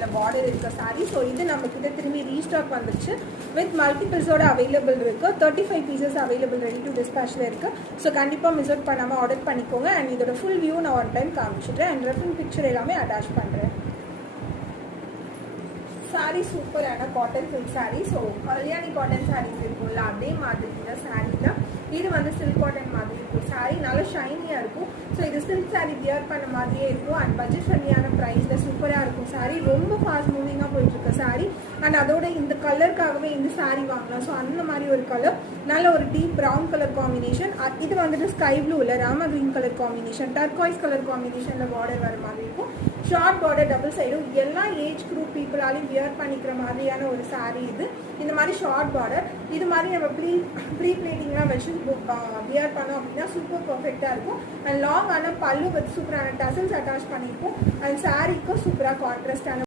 மாடலில் பார்டர் இருக்க சாரீ. ஸோ இது நம்மக்கிட்ட திரும்பி ரீஸ்டாக் வந்துச்சு வித் மல்டிபிள்ஸோட அவைலபிள் இருக்குது. 35 பீசஸ் அவைலபிள் ரெடி டு டிஸ்பேச்சில் இருக்குது. ஸோ கண்டிப்பாக மிஸ் அவுட் பண்ணாமல் ஆர்டர் பண்ணிக்கோங்க. அண்ட் இதோட ஃபுல் வியூ நான் ஒன் டைம் காமிச்சிட்டேன். அண்ட் ரெஃபரன்ஸ் பிக்சர் எல்லாமே அட்டாச் பண்ணுறேன். சாரீ சூப்பரான cotton silk sari. So Kalyani cotton saris இருக்கும்ல அதே மாதிரி இந்த சாரீல இது வந்து சில்க் காட்டன் மாதிரி இருக்கும். சாரீ நல்லா ஷைனியாக இருக்கும். ஸோ இது சில்க் சாரீ வியர் பண்ண மாதிரியே இருக்கும். அண்ட் பட்ஜெட் ஃப்ரெண்ட்லியான ப்ரைஸில் சூப்பராக இருக்கும். சாரீ ரொம்ப ஃபாஸ்ட் மூவிங்காக போயிட்டுருக்க சாரீ. அண்ட் அதோட இந்த கலருக்காகவே இந்த சாரீ வாங்கலாம். ஸோ அந்த மாதிரி ஒரு கலர், நல்ல ஒரு டீப் ப்ரௌன் கலர் காம்பினேஷன். இது வந்துட்டு ஸ்கை ப்ளூவில் Rama green colour combination, turquoise colour காம்பினேஷனில் பார்டர் வர மாதிரி இருக்கும். ஷார்ட் பார்டர் டபுள் சைடும் எல்லா ஏஜ் குரூப் பீப்புளாலையும் வியர் பண்ணிக்கிற மாதிரியான ஒரு சாரீ இது. இந்த மாதிரி ஷார்ட் பார்டர் இது மாதிரி நம்ம ப்ரீ பிளேட்டிங்லாம் வச்சு வியர் பண்ணோம் அப்படின்னா சூப்பர் பர்ஃபெக்டாக இருக்கும். அண்ட் லாங் ஆன பல்லு வித் சூப்பரான டசல்ஸ் அட்டாச் பண்ணியிருக்கும். அண்ட் சாரீக்கும் சூப்பராக கான்ட்ராஸ்டான